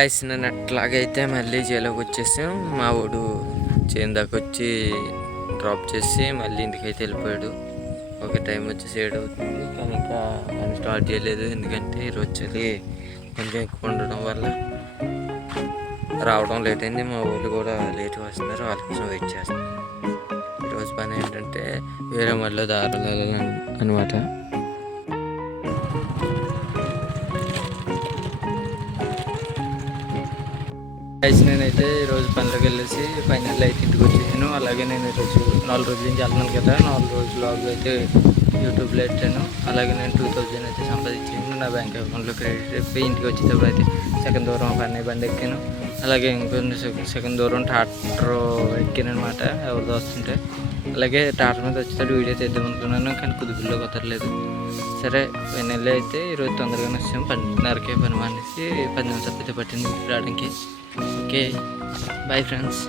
వేసినట్లాగైతే మళ్ళీ చేలోకి వచ్చేసాం. మా వాడు చేను దాకా వచ్చి డ్రాప్ చేసి మళ్ళీ ఇంటికైతే వెళ్ళిపోయాడు. ఒక టైం వచ్చి 7 అవుతుంది కానీ ఇంకా ఆయన స్టార్ట్ చేయలేదు. ఎందుకంటే ఈరోజు చలి కొంచెం ఎక్కువ ఉండడం వల్ల రావడం లేట్ అయింది. మా వాళ్ళు కూడా లేట్ వస్తున్నారు, వాళ్ళ కోసం వెయిట్ చేస్తున్నారు. ఈరోజు పని ఏంటంటే వేరే మళ్ళీ దారులు వెళ్ళాలి అనమాట. నేనైతే ఈరోజు పనులకు వెళ్ళేసి ఫైనల్ అయితే ఇంటికి వచ్చేసాను. అలాగే నేను ఈరోజు 4 రోజుల నుంచి వెళ్తున్నాను కదా, 4 రోజుల లాగ్ అయితే యూట్యూబ్లో పెట్టాను. అలాగే నేను 2000 అయితే సంపాదించాను. నా బ్యాంక్ అకౌంట్లో క్రెడిట్ అయిపోయి ఇంటికి వచ్చేటప్పుడు అయితే సగం దూరం బండి ఎక్కాను. అలాగే ఇంకొన్ని సగం దూరం ట్రాక్టర్ ఎక్కాను అనమాట, ఎవరితో వస్తుంటే. అలాగే ట్రాక్టర్ మీద వచ్చేటప్పుడు వీడియో తీద్దాం అనుకున్నాను కానీ కుదుపుల్లో కుదరలేదు. సరే ఫైనల్ అయితే ఈరోజు తొందరగానే వచ్చాము. 10:30కే పని మానేసి 10 నిమిషాలు అయితే పట్టింది రావడానికి. Okay, bye friends.